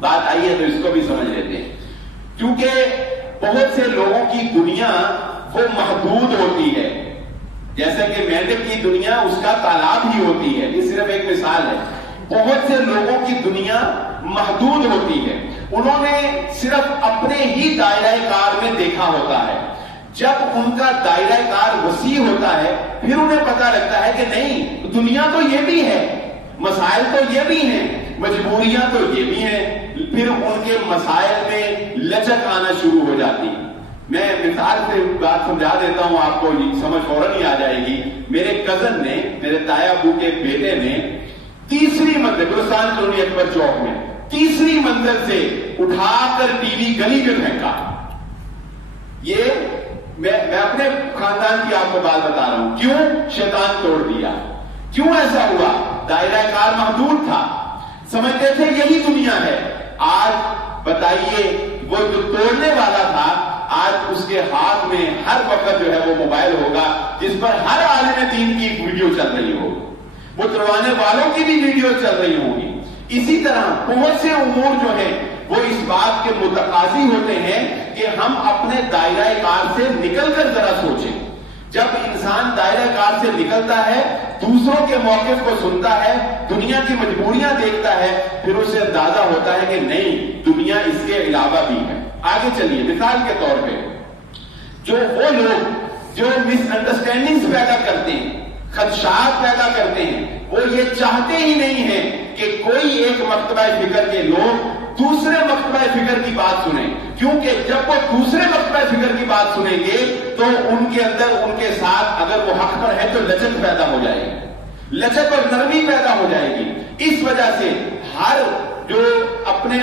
بات آئی ہے تو اس کو بھی سمجھ لیتے ہیں، کیونکہ بہت سے لوگوں کی دنیا وہ محدود ہوتی ہے، جیسا کہ مینڈک کی دنیا اس کا تالاب ہی ہوتی ہے. یہ صرف ایک مثال ہے. بہت سے لوگوں کی دنیا محدود ہوتی ہے، انہوں نے صرف اپنے ہی دائرہ کار میں دیکھا ہوتا ہے. جب ان کا دائرہ کار وسیع ہوتا ہے پھر انہیں پتہ لگتا ہے کہ نہیں، دنیا تو یہ بھی ہے، مسائل تو یہ بھی ہیں، مجبوریاں تو یہ بھی ہیں. پھر ان کے مسائل میں لچک آنا شروع ہو جاتی. میں مثال سے بات سمجھا دیتا ہوں، آپ کو سمجھ فوراً ہی آ جائے گی. میرے کزن نے، میرے تایا ابو کے بیٹے نے تیسری منزل، گلستان کالونی اکبر چوک میں تیسری منزل سے اٹھا کر ٹی وی گلی میں پھینکا. یہ میں اپنے خاندان کی آپ کو بات بتا رہا ہوں. کیوں؟ شیطان توڑ دیا. کیوں ایسا ہوا؟ دائرہ کار محدود تھا، سمجھتے تھے یہی دنیا ہے. آج بتائیے وہ جو توڑنے والا تھا، آج اس کے ہاتھ میں ہر وقت جو ہے وہ موبائل ہوگا جس پر ہر عالم دین کی ویڈیو چل رہی ہوگی، وہ توڑوانے والوں کی بھی ویڈیو چل رہی ہوگی. اسی طرح بہت سے امور جو ہیں وہ اس بات کے متقاضی ہوتے ہیں کہ ہم اپنے دائرہ کار سے نکل کر ذرا سوچیں. جب انسان دائرہ کار سے نکلتا ہے، دوسروں کے موقف کو سنتا ہے، دنیا کی مجبوریاں دیکھتا ہے، پھر اسے اندازہ ہوتا ہے کہ نہیں، دنیا اس کے علاوہ بھی ہے. آگے چلیے. مثال کے طور پہ جو وہ لوگ جو مس انڈرسٹینڈنگز پیدا کرتے ہیں، خدشات پیدا کرتے ہیں، وہ یہ چاہتے ہی نہیں ہیں کہ کوئی ایک مکتبہ فکر کے لوگ دوسرے مکتبہ فکر کی بات سنیں. کیونکہ جب وہ دوسرے مکتبہ فکر کی بات سنیں گے تو ان کے اندر، ان کے ساتھ اگر وہ حق پر ہے تو لچک پیدا ہو جائے گی، لچک اور نرمی پیدا ہو جائے گی. اس وجہ سے ہر جو اپنے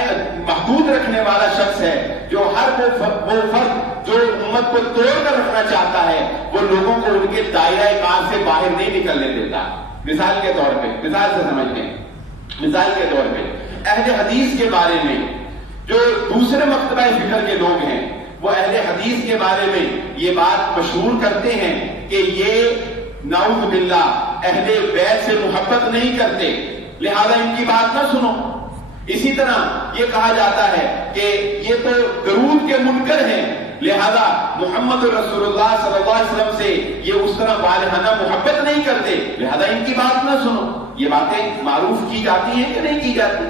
محدود رکھنے والا شخص ہے، جو ہر وہ فرد جو امت کو توڑ کر رکھنا چاہتا ہے، وہ لوگوں کو ان کے دائرہ کار سے باہر نہیں نکلنے دیتا. مثال کے طور پہ، مثال سے سمجھتے ہیں، مثال کے طور پہ اہل حدیث کے بارے میں جو دوسرے مکتبہ فکر کے لوگ ہیں، وہ اہل حدیث کے بارے میں یہ بات مشہور کرتے ہیں کہ یہ نعوذ باللہ اہل بیت سے محبت نہیں کرتے، لہذا ان کی بات نہ سنو. اسی طرح یہ کہا جاتا ہے کہ یہ تو درود کے منکر ہیں، لہذا محمد رسول اللہ صلی اللہ علیہ وسلم سے یہ اس طرح والہانہ محبت نہیں کرتے، لہذا ان کی بات نہ سنو. یہ باتیں معروف کی جاتی ہیں کہ نہیں کی جاتی؟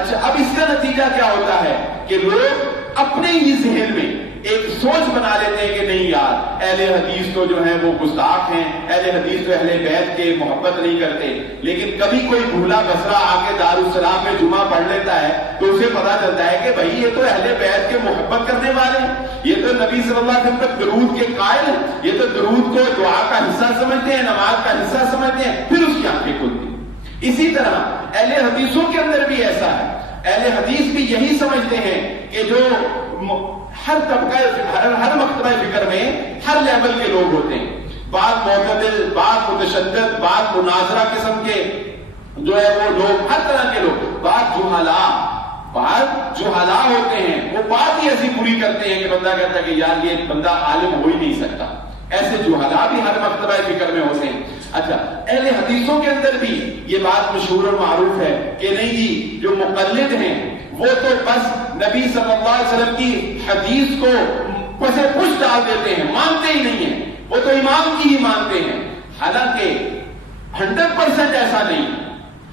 اچھا، اب اس کا نتیجہ کیا ہوتا ہے کہ لوگ اپنے ہی ذہن میں ایک سوچ بنا لیتے ہیں کہ نہیں یار، اہل حدیث تو جو ہیں وہ گستاخ ہیں، اہل حدیث تو اہل بیت کے محبت نہیں کرتے. لیکن کبھی کوئی بھولا بسرا آ کے دارالسلام میں جمعہ پڑھ لیتا ہے تو اسے پتا چلتا ہے کہ بھائی یہ تو اہل بیت کے محبت کرنے والے ہیں، یہ تو نبی صلی اللہ علیہ وسلم تک درود کے قائل ہیں، یہ تو درود کو دعا کا حصہ سمجھتے ہیں، نماز کا حصہ سمجھتے ہیں. پھر اس کی آنکھیں کھلتی. اسی طرح اہل حدیثوں کے اندر بھی ایسا ہے. اہل حدیث بھی یہی سمجھتے ہیں کہ جو ہر طبقہ، ہر مکتبہ فکر میں ہر لیول کے لوگ ہوتے ہیں، بعض معتدل، بعض متشدد، بعض مناظرہ قسم کے جو ہے وہ لوگ، ہر طرح کے لوگ، بعض جہالا ہوتے ہیں، وہ بات ہی ایسی پوری کرتے ہیں کہ بندہ کہتا ہے کہ یار یہ بندہ عالم ہو ہی نہیں سکتا. ایسے جہالا بھی ہر مکتبہ فکر میں ہوتے ہیں. اچھا، اہل حدیثوں کے اندر بھی یہ بات مشہور اور معروف ہے کہ نہیں جی، جو مقلد ہیں وہ تو بس نبی صلی اللہ علیہ وسلم کی حدیث کو پسے پش ڈال دیتے ہیں، مانتے ہی نہیں ہیں، وہ تو امام کی ہی مانتے ہیں. حالانکہ 100% ایسا نہیں،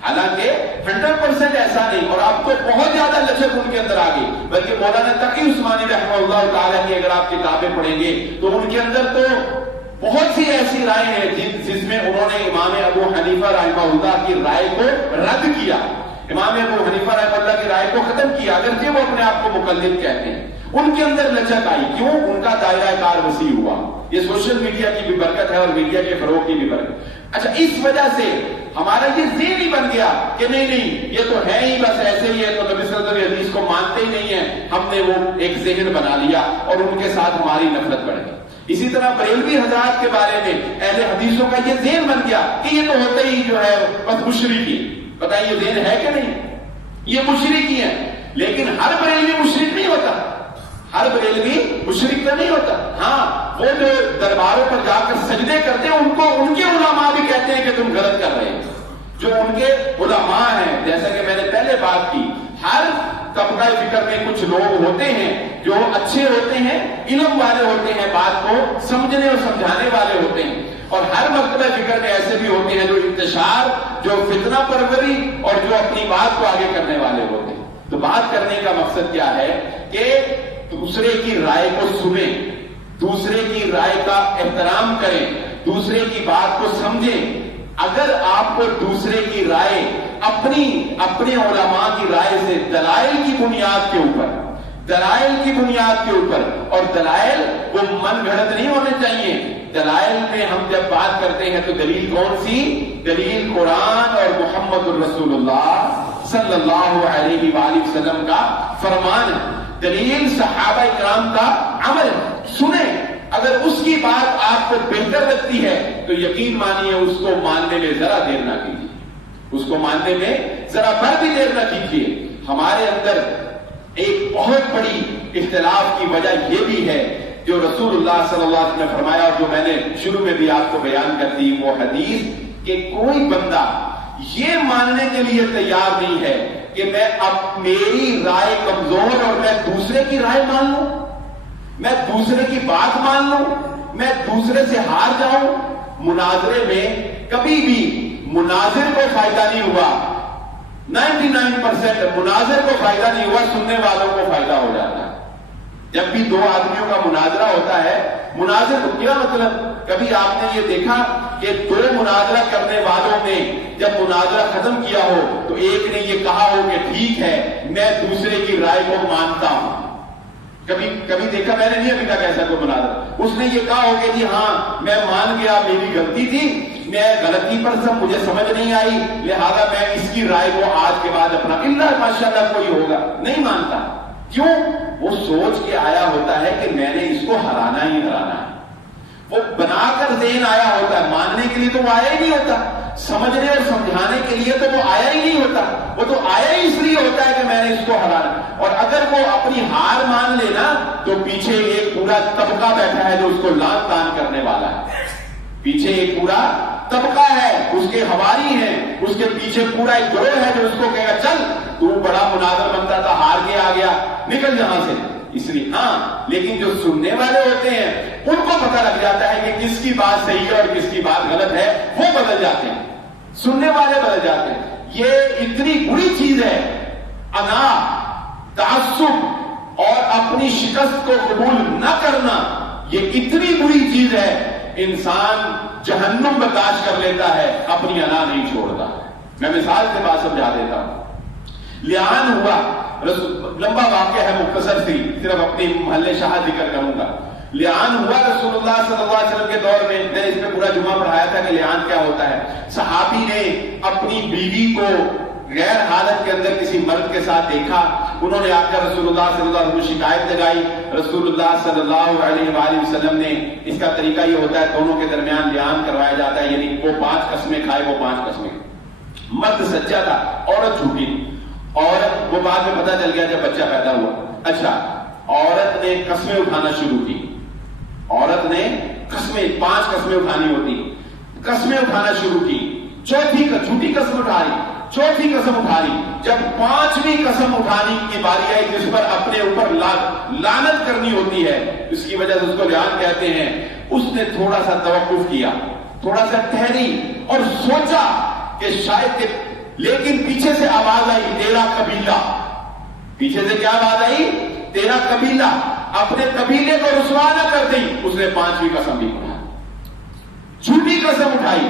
حالانکہ 100% ایسا نہیں. اور اب تو بہت زیادہ لچک ان کے اندر آ گئی. بلکہ مولانا تقی عثمانی رحمہ اللہ تعالیٰ کی اگر آپ کتابیں پڑھیں گے تو ان کے اندر تو بہت سی ایسی رائے ہیں جس میں انہوں نے امام ابو حنیفہ رحمہ اللہ کی رائے کو رد کیا، امام ابو حنیفہ رحمہ اللہ کی رائے کو ختم کیا، اگرچہ وہ اپنے آپ کو مقلد کہتے ہیں. ان کے اندر لچک آئی. کیوں؟ ان کا دائرہ کار وسیع ہوا. یہ سوشل میڈیا کی بھی برکت ہے اور میڈیا کے فروغ کی بھی برکت. اچھا، اس وجہ سے ہمارا یہ ذہن ہی بن گیا کہ نہیں یہ تو ہے ہی بس ایسے ہی ہے، تو نبی صلی اللہ علیہ وسلم حدیث کو مانتے ہی نہیں ہیں. ہم نے وہ ایک ذہن بنا لیا اور ان کے ساتھ ہماری نفرت بڑھ گئی. اسی طرح بریلوی حضرات کے بارے میں اہل حدیثوں کا یہ ذہن بن گیا کہ یہ تو ہوتے ہی جو ہے بس مشرکی. بتائیے ذہن ہے کہ نہیں؟ یہ مشرکی ہے. لیکن ہر بریلوی مشرک نہیں ہوتا، ہر بریلوی مشرک تو نہیں ہوتا. ہاں، وہ جو درباروں پر جا کر سجدے کرتے ہیں ان کو ان کے علماء بھی کہتے ہیں کہ تم غلط کر رہے ہیں. جو ان کے علماء ہیں، جیسا کہ میں نے پہلے بات کی، ہر طبقہ فکر میں کچھ لوگ ہوتے ہیں جو اچھے ہوتے ہیں، علم والے ہوتے ہیں، بات کو سمجھنے اور سمجھانے والے ہوتے ہیں، اور ہر مکتبہ فکر میں ایسے بھی ہوتے ہیں جو انتشار، جو فتنہ پروری اور جو اپنی بات کو آگے کرنے والے ہوتے ہیں۔ تو بات کرنے کا مقصد کیا ہے کہ دوسرے کی رائے کو سنیں، دوسرے کی رائے کا احترام کریں، دوسرے کی بات کو سمجھیں۔ اگر آپ کو دوسرے کی رائے اپنے علماء کی رائے سے دلائل کی بنیاد کے اوپر، اور دلائل وہ من گھڑت نہیں ہونے چاہیے۔ دلائل میں ہم جب بات کرتے ہیں تو دلیل کون سی؟ دلیل قرآن اور محمد الرسول اللہ صلی اللہ علیہ وآلہ وسلم کا فرمان، دلیل صحابہ کرام کا عمل سنیں۔ اگر اس کی بات آپ کو بہتر لگتی ہے تو یقین مانیے اس کو ماننے میں ذرا دیر نہ کیجیے، اس کو ماننے میں ذرا بھر بھی دیر نہ کیجیے۔ ہمارے اندر ایک بہت بڑی اختلاف کی وجہ یہ بھی ہے جو رسول اللہ صلی اللہ علیہ وسلم نے فرمایا، اور جو میں نے شروع میں بھی آپ کو بیان کر دی وہ حدیث، کہ کوئی بندہ یہ ماننے کے لیے تیار نہیں ہے کہ میں اب میری رائے کمزور اور میں دوسرے کی رائے مان لوں، میں دوسرے کی بات مان لوں، میں دوسرے سے ہار جاؤں۔ مناظرے میں کبھی بھی مناظر کو فائدہ نہیں ہوا، 99% مناظر کو فائدہ نہیں ہوا، سننے والوں کو فائدہ ہو جاتا ہے۔ جب بھی دو آدمیوں کا مناظرہ ہوتا ہے، مناظر کو کیا مطلب؟ کبھی آپ نے یہ دیکھا کہ دو مناظرہ کرنے والوں نے جب مناظرہ ختم کیا ہو تو ایک نے یہ کہا ہو کہ ٹھیک ہے میں دوسرے کی رائے کو مانتا ہوں؟ کبھی دیکھا؟ میں نے نہیں ابھی تک ایسا کوئی مناظرہ۔ اس نے یہ کہا ہو کہ جی ہاں میں مان گیا، میری غلطی تھی، میں غلطی پر مجھے سمجھ نہیں آئی، لہذا میں اس کی رائے کو آج کے بعد اپنا، اللہ ماشاءاللہ کوئی ہوگا نہیں مانتا۔ کیوں؟ وہ سوچ کے آیا ہوتا ہے کہ میں نے اس کو ہرانا ہی ہرانا ہے، وہ بنا کر ذہن آیا ہوتا ہے، ماننے کے لیے تو وہ آیا ہی نہیں ہوتا، سمجھنے اور سمجھانے کے لیے تو وہ آیا ہی نہیں ہوتا، وہ تو آیا ہی اس لیے ہوتا ہے کہ میں نے اس کو ہرانا۔ اور اگر وہ اپنی ہار مان لینا تو پیچھے ایک پورا طبقہ بیٹھا ہے جو اس کو لان تان کرنے والا ہے، پیچھے ایک پورا طبقہ ہے، اس کے حواری ہیں، اس کے پیچھے پورا ایک گروہ ہے جو اس کو کہے گا چل تو بڑا مناظر بنتا تھا، ہار کے آ گیا، نکل یہاں سے۔ اس لیے ہاں، لیکن جو سننے والے ہوتے ہیں ان کو پتہ لگ جاتا ہے کہ کس کی بات صحیح ہے اور کس کی بات غلط ہے، وہ بدل جاتے ہیں، سننے والے بدل جاتے ہیں۔ یہ اتنی بری چیز ہے، انا، تعصب اور اپنی شکست کو قبول نہ کرنا، یہ اتنی بری چیز ہے، انسان جہنم برداشت کر لیتا ہے، اپنی انا نہیں چھوڑتا۔ میں مثال سے بات سمجھا دیتا ہوں۔ لعان ہوا، لمبا واقعہ ہے، مختصر سی، صرف اپنی محلے شاہد ذکر کروں گا۔ لعان ہوا رسول اللہ صلی اللہ علیہ وسلم کے دور میں، میں نے اس میں پورا جمعہ پڑھایا تھا کہ لعان کیا ہوتا ہے۔ صحابی نے اپنی بیوی کو غیر حالت کے اندر کسی مرد کے ساتھ دیکھا، انہوں نے آ کر رسول اللہ صلی اللہ علیہ وسلم شکایت لگائی، رسول اللہ صلی اللہ علیہ وآلہ وسلم نے، اس کا طریقہ یہ ہوتا ہے دونوں کے درمیان لعان کروایا جاتا ہے، یعنی وہ 5 قسمیں کھائے، وہ 5 قسمیں۔ مرد سچا تھا، عورت جھوٹی، اور وہ بعد میں پتہ چل گیا جب بچہ پیدا ہوا۔ اچھا، عورت نے قسمیں اٹھانا شروع کی، عورت نے قسمیں 5 قسمیں اٹھانی ہوتی، قسمیں اٹھانا شروع کی، جھوٹی قسم اٹھائی، چوتھی قسم اٹھانی، جب 5ویں قسم اٹھانے کی باری آئی جس پر اپنے اوپر لعنت کرنی ہوتی ہے، اس کی وجہ سے اس کو لعان کہتے ہیں، اس نے تھوڑا سا توقف کیا، تھوڑا سا ٹھہری اور سوچا کہ شاید، لیکن پیچھے سے آواز آئی تیرا قبیلہ، پیچھے سے کیا آواز آئی؟ تیرا قبیلہ، اپنے قبیلے کو رسوا نہ کر دی۔ اس نے 5ویں قسم بھی اٹھائی، جھوٹی قسم اٹھائی۔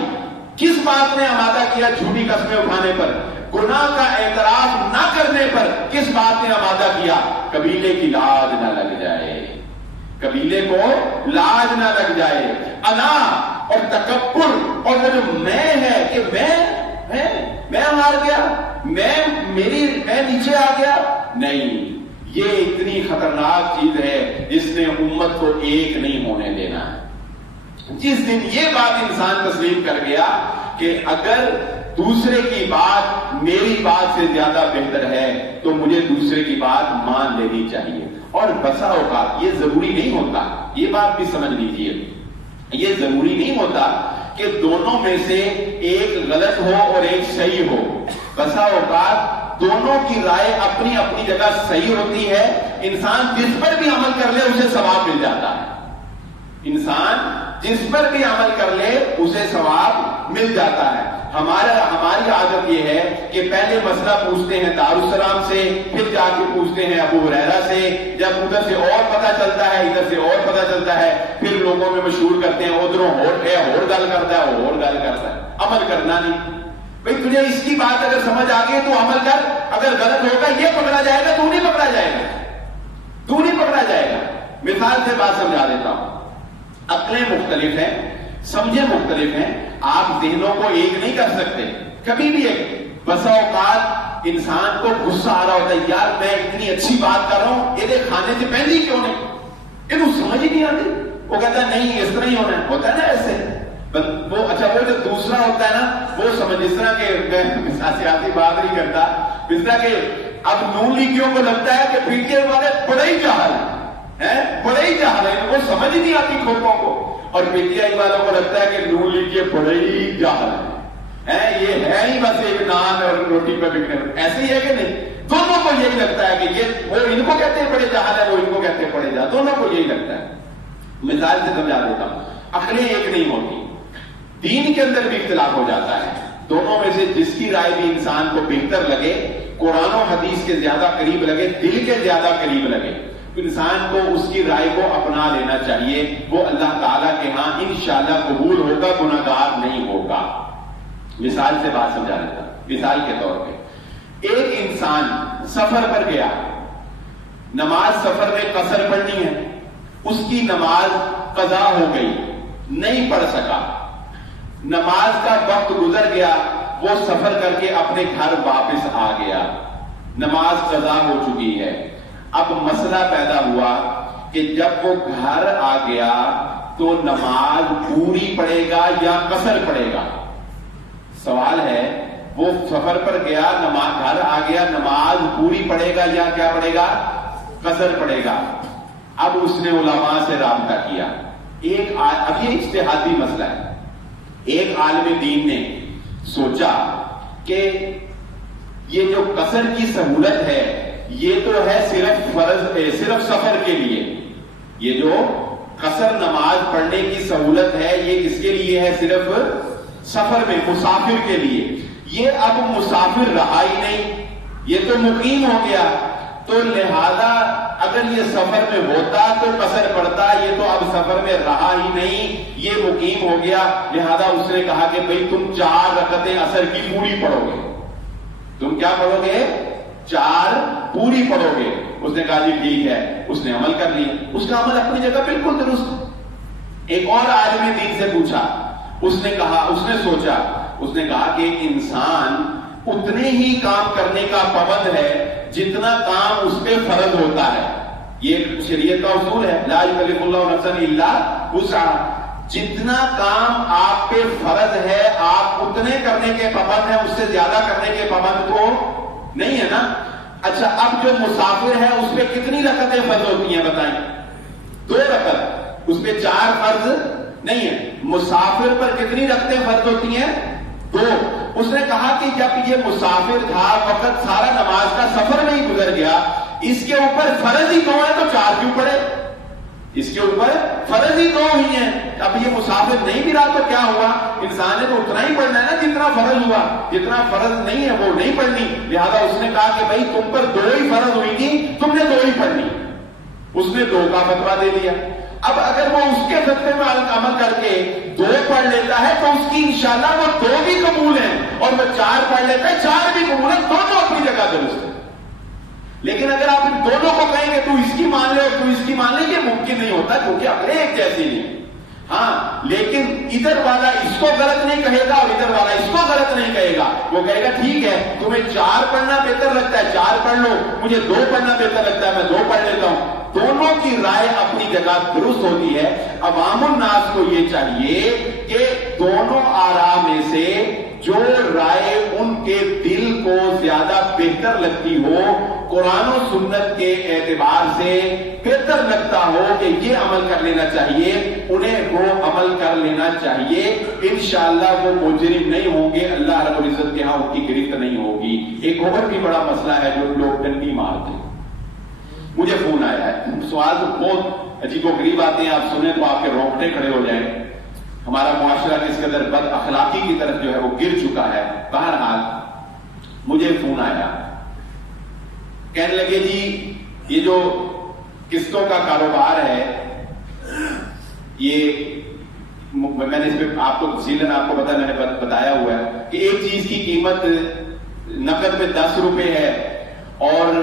کس بات نے آمادہ کیا جھوٹی قسمیں اٹھانے پر؟ گناہ کا اعتراف نہ کرنے پر کس بات نے آمادہ کیا؟ قبیلے کی لاج نہ لگ جائے، قبیلے کو لاج نہ لگ جائے۔ انا اور تکبر اور وہ جو میں ہے کہ میں ہار گیا، میں نیچے آ گیا، نہیں، یہ اتنی خطرناک چیز ہے جس نے امت کو ایک نہیں ہونے دینا ہے۔ جس دن یہ بات انسان تسلیم کر گیا کہ اگر دوسرے کی بات میری بات سے زیادہ بہتر ہے تو مجھے دوسرے کی بات مان لینی چاہیے۔ اور بسا اوقات یہ ضروری نہیں ہوتا، یہ بات بھی سمجھ لیجیے، یہ ضروری نہیں ہوتا کہ دونوں میں سے ایک غلط ہو اور ایک صحیح ہو۔ بسا اوقات دونوں کی رائے اپنی اپنی جگہ صحیح ہوتی ہے. انسان جس پر بھی عمل کر لے اسے ثواب مل جاتا ہے. انسان جس پر بھی عمل کر لے اسے ثواب مل جاتا ہے. ہماری عادت یہ ہے کہ پہلے مسئلہ پوچھتے ہیں دارالسلام سے, پھر جا کے پوچھتے ہیں ابو ہریرہ سے, جب ادھر سے اور پتہ چلتا ہے ادھر سے اور پتہ چلتا ہے, پھر لوگوں میں مشہور کرتے ہیں ادھروں اور گل کرتا ہے اور گل کرتا ہے. عمل کرنا نہیں. بھئی تجھے اس کی بات اگر سمجھ آ گئی تو عمل کر, اگر غلط ہوگا یہ پکڑا جائے گا, تو نہیں پکڑا جائے گا, تو نہیں پکڑا جائے گا. مثال سے بات سمجھا دیتا ہوں. عقلیں مختلف ہیں, سمجھیں مختلف ہیں, آپ ذہنوں کو ایک نہیں کر سکتے کبھی بھی. ایک بسا اوقات انسان کو غصہ آ رہا ہوتا ہے, یار میں اتنی اچھی بات کر رہا ہوں یہ کھانے سے پہنی کیوں نہیں, یہ تو سمجھ ہی نہیں آتی. وہ کہتا ہے نہیں اس طرح ہی ہونا ہے, ہوتا ہے نا ایسے. وہ اچھا وہ جو دوسرا ہوتا ہے نا وہ سمجھ, اس طرح کہ میں سیاسی بات نہیں کرتا, اس طرح کہ اب نون لیگیوں کو لگتا ہے کہ پی ٹی آئی والے بڑے ہی جاہل ہیں, بڑے ہی جاہل ہیں, ان کو سمجھ ہی نہیں آتی کھوٹوں کو, اور پی ٹی آئی والوں کو لگتا ہے کہ نون لیگ بڑے ہی جاہل ہیں, یہ ہے ہی بس ایک نان اور روٹی پہ بکنے. ایسے ہی ہے کہ نہیں؟ دونوں کو یہی لگتا ہے کہ یہ وہ ان کو کہتے ہیں بڑے جاہل ہے, وہ ان کو کہتے ہیں بڑے جاہل, دونوں کو یہی لگتا ہے. مثال سے سمجھا دیتا ہوں. عقلیں ایک نہیں ہوتی, دین کے اندر بھی اختلاف ہو جاتا ہے. دونوں میں سے جس کی رائے بھی انسان کو بہتر لگے, قرآن و حدیث کے زیادہ قریب لگے, دل کے زیادہ قریب لگے, تو انسان کو اس کی رائے کو اپنا لینا چاہیے. وہ اللہ تعالیٰ کے ہاں انشاءاللہ قبول ہوگا, گناہگار نہیں ہوگا. مثال سے بات سمجھا دیتا. مثال کے طور پہ ایک انسان سفر پر گیا, نماز سفر میں قصر پڑھنی ہے, اس کی نماز قضا ہو گئی, نہیں پڑھ سکا, نماز کا وقت گزر گیا, وہ سفر کر کے اپنے گھر واپس آ گیا, نماز قضا ہو چکی ہے. اب مسئلہ پیدا ہوا کہ جب وہ گھر آ گیا تو نماز پوری پڑھے گا یا قصر پڑھے گا. سوال ہے, وہ سفر پر گیا, نماز گھر آ گیا, نماز پوری پڑھے گا یا کیا پڑھے گا, قصر پڑھے گا. اب اس نے علماء سے رابطہ کیا. اب یہ اجتہادی مسئلہ ہے. ایک عالم دین نے سوچا کہ یہ جو قصر کی سہولت ہے یہ تو ہے صرف سفر کے لیے, یہ جو قصر نماز پڑھنے کی سہولت ہے یہ کس کے لیے ہے, صرف سفر میں مسافر کے لیے. یہ اب مسافر رہا ہی نہیں, یہ تو مقیم ہو گیا, تو لہذا اگر یہ سفر میں ہوتا تو قصر پڑتا, یہ تو اب سفر میں رہا ہی نہیں, یہ مقیم ہو گیا. لہذا اس نے کہا کہ بھئی تم 4 رکعتیں عصر کی پوری پڑھو گے. تم کیا پڑھو گے, 4 پوری پڑھو گے. اس نے کہا جی ٹھیک ہے, اس نے عمل کر لیا. اس کا عمل اپنی جگہ بالکل درست. ایک اور عالم دین سے پوچھا, اس نے سوچا, اس نے کہا کہ انسان اتنے ہی کام کرنے کا پابند ہے جتنا کام اس پہ فرض ہوتا ہے. یہ شریعت کا اصول ہے, لا یکلف اللہ نفسا الا وسعہا. جتنا کام آپ پہ فرض ہے آپ اتنے کرنے کے پابند ہیں, اس سے زیادہ کرنے کے پابند تو نہیں ہے نا. اچھا, اب جو مسافر ہے اس پہ کتنی رکعتیں فرض ہوتی ہیں بتائیں؟ 2 رکعت. اس پہ 4 فرض نہیں ہے. مسافر پر کتنی رکعتیں فرض ہوتی ہیں؟ 2. اس نے کہا کہ جب یہ مسافر تھا, وقت سارا نماز کا سفر میں ہی گزر گیا, اس کے اوپر فرض ہی 2 ہے تو 4 کیوں پڑے؟ اس کے اوپر فرض ہی 2 ہی ہیں. اب یہ مسافر نہیں بھی رہا تو کیا ہوا, انسان نے تو اتنا ہی پڑھنا ہے نا جتنا فرض ہوا, جتنا فرض نہیں ہے وہ نہیں پڑھنی. لہذا اس نے کہا کہ بھائی تم پر 2 ہی فرض ہوئی تھی, تم نے 2 ہی پڑھنی. اس نے 2 کا فتویٰ دے دیا. اب اگر وہ اس کے فتوے میں عمل کر کے 2 پڑھ لیتا ہے تو اس کی انشاءاللہ وہ 2 بھی قبول ہیں, اور وہ 4 پڑھ لیتا ہے 4 بھی قبول ہیں, دونوں اپنی جگہ درست ہے. لیکن اگر آپ ان دونوں کو کہیں گے تو اس کی مان لے اور تو اس کی مان لے, یہ ممکن نہیں ہوتا کیونکہ عقلیں ایک جیسی نہیں. ہاں, لیکن ادھر والا اس کو غلط نہیں کہے گا اور ادھر والا اس کو غلط نہیں کہے گا. وہ کہے گا ٹھیک ہے تمہیں 4 پڑھنا بہتر لگتا ہے 4 پڑھ لو, مجھے 2 پڑھنا بہتر لگتا ہے میں 2 پڑھ لیتا ہوں. دونوں کی رائے اپنی جگہ درست ہوتی ہے. عوام الناس کو یہ چاہیے کہ دونوں آراء میں سے جو رائے ان کے دل کو زیادہ بہتر لگتی ہو، قرآن و سنت کے اعتبار سے بہتر لگتا ہو کہ یہ عمل کر لینا چاہیے، انہیں وہ عمل کر لینا چاہیے. انشاءاللہ وہ مجرم نہیں ہوں گے، اللہ رب العزت کے ہاں ان کی گرفت نہیں ہوگی. ایک اور بھی بڑا مسئلہ ہے جو لوگ ڈنڈی مارتے ہیں. مجھے فون آیا ہے، سوال تو بہت عجیب و غریب آتے ہیں، آپ سنیں تو آپ کے رونگٹے کھڑے ہو جائیں. ہمارا معاشرہ کس قدر بد اخلاقی کی طرف جو ہے وہ گر چکا ہے. بہرحال مجھے فون آیا، کہنے لگے جی یہ جو قسطوں کا کاروبار ہے، یہ میں نے اس پہ آپ کو تفصیلاً آپ کو پتا میں نے بتایا ہوا ہے کہ ایک چیز کی قیمت نقد میں 10 روپے ہے اور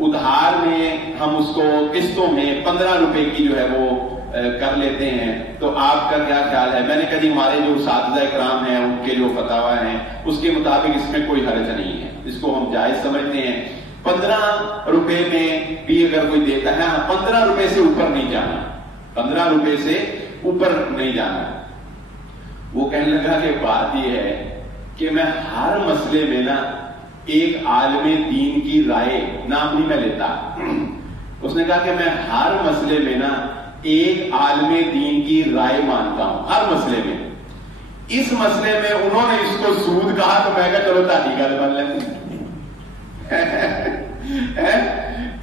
ادھار میں ہم اس کو قسطوں میں 15 روپے کی جو ہے وہ کر لیتے ہیں. تو آپ کا کیا خیال ہے؟ میں نے کہا جی ہمارے جو اساتذہ کرام ہیں ان کے جو فتاوی ہیں اس کے مطابق اس میں کوئی حرج نہیں ہے، اس کو ہم جائز سمجھتے ہیں. 15 روپے میں بھی اگر کوئی دیتا ہے، 15 روپے سے اوپر نہیں جانا، 15 روپے سے اوپر نہیں جانا. وہ کہنے لگا کہ بات یہ ہے کہ میں ہر مسئلے میں نا ایک عالم دین کی رائے نام نہیں میں لیتا. اس نے کہا کہ میں ہر مسئلے میں نا ایک عالم دین کی رائے مانتا ہوں، ہر مسئلے میں. اس مسئلے میں انہوں نے اس کو سود کہا تو میں کہا چلو تاٹی گل بن لیتے.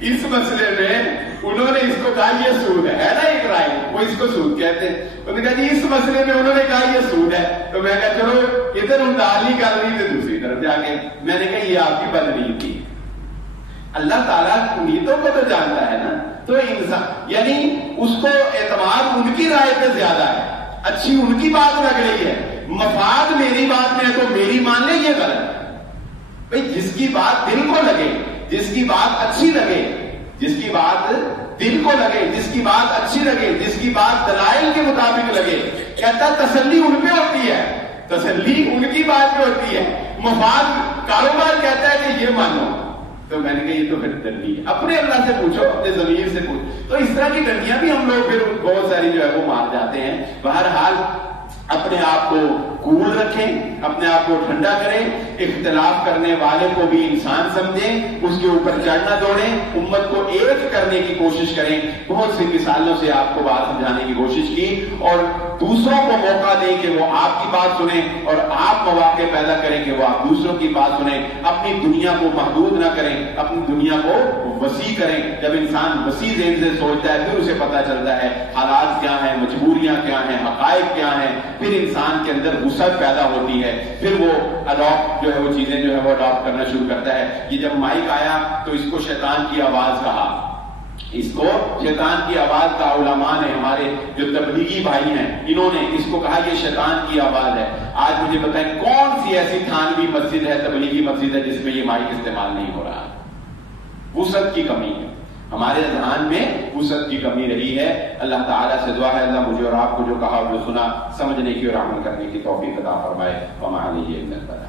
اس مسئلے میں انہوں نے اس کو کہا یہ سود ہے نا ایک رائے، وہ اس کو سود کہتے ہیں. انہوں نے کہا جی اس مسئلے میں انہوں نے کہا یہ سود ہے، تو میں کہا چلو ادھر ڈالی کر رہی تھی دوسری طرف جا کے. میں نے کہا یہ آپ کی بدنیتی تھی. اللہ تعالیٰ نیتوں کو تو جانتا ہے نا. تو انسان یعنی اس کو اعتماد ان کی رائے پہ زیادہ ہے، اچھی ان کی بات لگ رہی ہے، مفاد میری بات میں ہے تو میری مان لے، یہ غلط ہے. بھئی جس کی بات دل کو لگے، جس کی بات اچھی لگے، جس کی بات دل کو لگے، جس کی بات اچھی لگے، جس کی بات دلائل کے مطابق لگے، کہتا تسلی ان پہ ہوتی ہے، تسلی ان کی بات پہ ہوتی ہے. مفاد کاروبار کہتا ہے کہ یہ مانو، تو میں نے کہا یہ تو پھر ڈنڈی ہے. اپنے اللہ سے پوچھو، اپنے ضمیر سے پوچھو. تو اس طرح کی ڈنڈیاں بھی ہم لوگ پھر بہت ساری جو ہے وہ مار جاتے ہیں. بہرحال اپنے آپ کو کول رکھیں، اپنے آپ کو ٹھنڈا کریں، اختلاف کرنے والے کو بھی انسان سمجھیں، اس کے اوپر چڑھنا دوڑیں، امت کو ایک کرنے کی کوشش کریں. بہت سی مثالوں سے آپ کو بات سمجھانے کی کوشش کی اور دوسروں کو موقع دیں کہ وہ آپ کی بات سنیں اور آپ مواقع پیدا کریں کہ وہ آپ دوسروں کی بات سنیں. اپنی دنیا کو محدود نہ کریں، اپنی دنیا کو وسیع کریں. جب انسان وسیع ذہن سے سوچتا ہے پھر اسے پتا چلتا ہے حالات کیا ہیں، مجبوریاں کیا ہیں، حقائق کیا ہیں. پھر انسان کے اندر وسعت پیدا ہوتی ہے، پھر وہ اڈاپٹ جو ہے وہ چیزیں جو ہے وہ اڈاپٹ کرنا شروع کرتا ہے. یہ جب مائک آیا تو اس کو شیطان کی آواز کہا، اس کو شیطان کی آواز کا علماء نے، ہمارے جو تبلیغی بھائی ہیں انہوں نے اس کو کہا یہ شیطان کی آواز ہے. آج مجھے بتائیں کون سی ایسی تھانوی مسجد ہے، تبلیغی مسجد ہے جس میں یہ مائک استعمال نہیں ہو رہا؟ وسعت کی کمی ہے، ہمارے ذہن میں وسعت کی کمی رہی ہے. اللہ تعالیٰ سے دعا ہے اللہ مجھے اور آپ کو جو کہا اور جو سنا سمجھنے کی اور عمل کرنے کی توفیق عطا فرمائے. وما علیہ الا البلاغ.